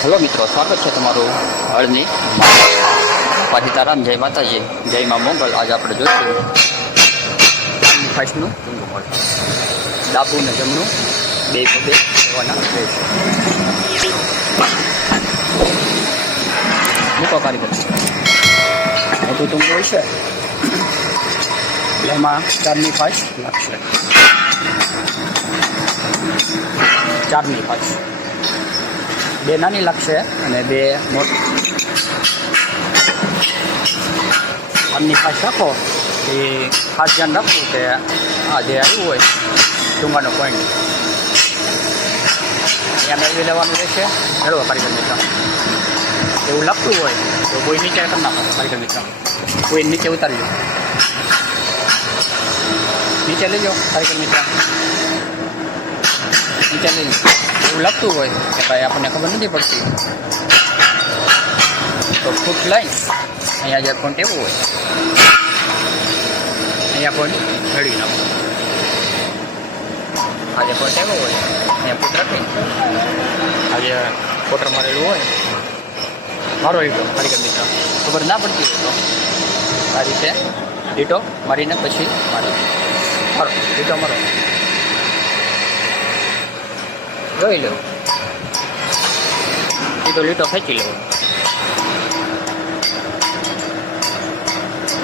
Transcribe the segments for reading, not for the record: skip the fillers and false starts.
Hello મિત્રો, સ્વાગત છે તમારું હળની સીતારામ. જય માતાજી, જય મા મોગલ. આજે આપણે જોઈશું ફાઈસનું ડાબુ ને જમણું બે પગે લેવાના રહેશે. મૂકો કારીગર મોટું ટૂંકું હોય છે એમાં 4ની ફાઈસ લાગશે. 4ની ફાઈસ બે નાની લાગશે અને બે મોટી. 4ની ફાઈસ રાખો એ ખાસ ધ્યાન રાખવું કે આ જે આવ્યું હોય ડુંગાનો પોઈન્ટ અહીંયા મેળવી લેવાનું રહેશે. મેળવો કારીગર મિત્ર. એવું લાગતું હોય તો કોઈ નીચે કરી નાખો કારીગર મિત્ર. કોઈ નીચે ઉતારી લો, નીચે લઈ જાઓ કારીગર મિત્ર. નીચે લઈ લો. એવું લાગતું હોય કે ભાઈ આપણને ખબર નથી પડતી તો ફૂટ લાઈન અહીંયા જે પોઈન્ટ એવું હોય અહીંયા પોઈન્ટ મેળવી નાખો. આ જે પોઈન્ટ એવો હોય અહીંયા ફૂટ રાખી આ જે કોટર મારેલું હોય મારો લીટો કારીગર મિત્ર ખબર ના પડતી હોય તો આ રીતે લીટો મારીને પછી મારો લીટો મારો જોઈ લો. લીટો લીટો ખેંચી લેવો.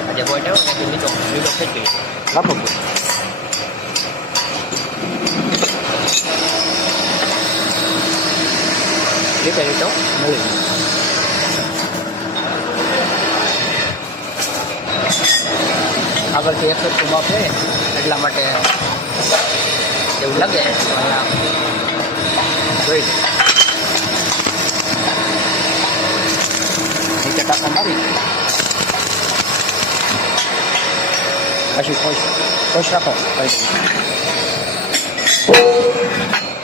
આજે પોઈન્ટ આવ્યો ને લીટો લીટો ખેંચી લો. રાખો લીટો લીટો મળી આગળથી એક જ માપ લે એટલા માટે એવું લાગે તો અહીંયા જોઈ નીચે ટાંકા મારી પછી ખોશ રાખો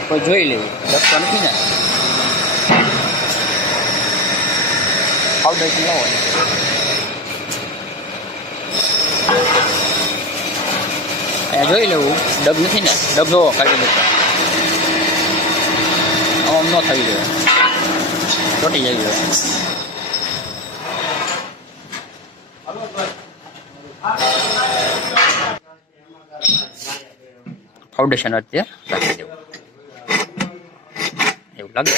કોઈ જોઈ લેવું લખતો નથી ને. ફાઉન્ડેશન લાવો અહીંયા જોઈ લેવું ડબ નથી ને. ડબ જોવો કાઢી દેતા આમ ન થઈ જાય ચોટી જાય. ફાઉન્ડેશન અત્યારે રાખી દેવું. એવું લાગે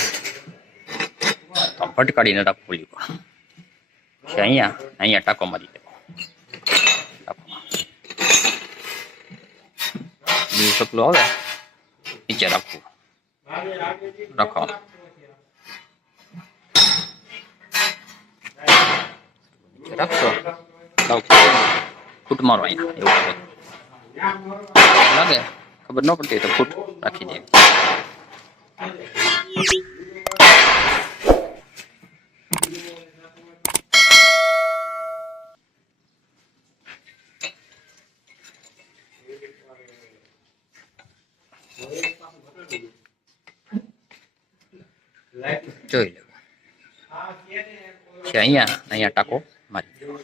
તો ભટકાડીને રાખવું લીધું છે. અહીંયા ટાંકો મારી દેવો. બીજું સપલું આવે નીચે રાખવું. રાખો રાખશો ફૂટ મારો અહીંયા એવું લાગે ખબર ન પડતી તો ફૂટ રાખી દે. જોઈ લો છે અહીંયા ટાંકો મારી દેવો.